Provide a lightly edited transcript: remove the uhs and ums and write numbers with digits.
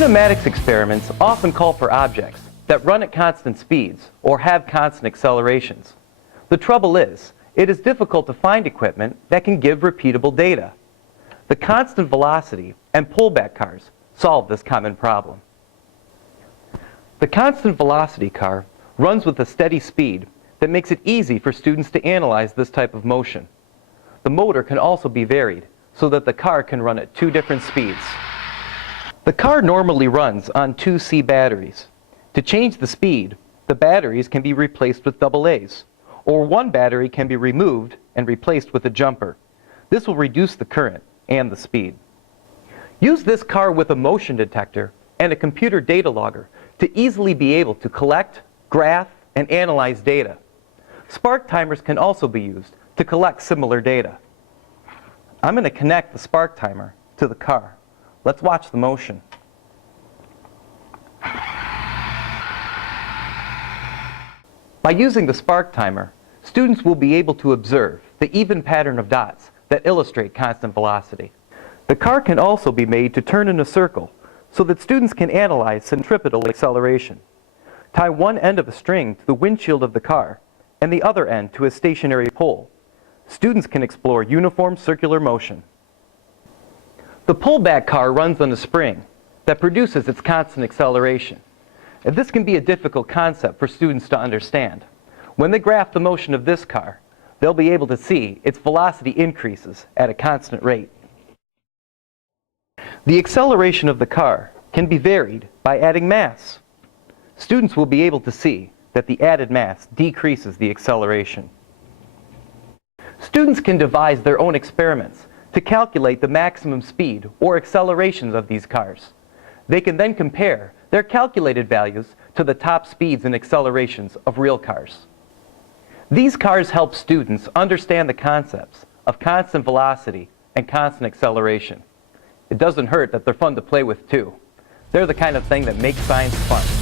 Kinematics experiments often call for objects that run at constant speeds or have constant accelerations. The trouble is, it is difficult to find equipment that can give repeatable data. The constant velocity and pullback cars solve this common problem. The constant velocity car runs with a steady speed that makes it easy for students to analyze this type of motion. The motor can also be varied so that the car can run at two different speeds. The car normally runs on 2C batteries. To change the speed, the batteries can be replaced with AA's, or one battery can be removed and replaced with a jumper. This will reduce the current and the speed. Use this car with a motion detector and a computer data logger to easily be able to collect, graph, and analyze data. Spark timers can also be used to collect similar data. I'm going to connect the spark timer to the car. Let's watch the motion. By using the spark timer, students will be able to observe the even pattern of dots that illustrate constant velocity. The car can also be made to turn in a circle so that students can analyze centripetal acceleration. Tie one end of a string to the windshield of the car and the other end to a stationary pole. Students can explore uniform circular motion. The pullback car runs on a spring that produces its constant acceleration. And this can be a difficult concept for students to understand. When they graph the motion of this car, they'll be able to see its velocity increases at a constant rate. The acceleration of the car can be varied by adding mass. Students will be able to see that the added mass decreases the acceleration. Students can devise their own experiments to calculate the maximum speed or accelerations of these cars. They can then compare their calculated values to the top speeds and accelerations of real cars. These cars help students understand the concepts of constant velocity and constant acceleration. It doesn't hurt that they're fun to play with too. They're the kind of thing that makes science fun.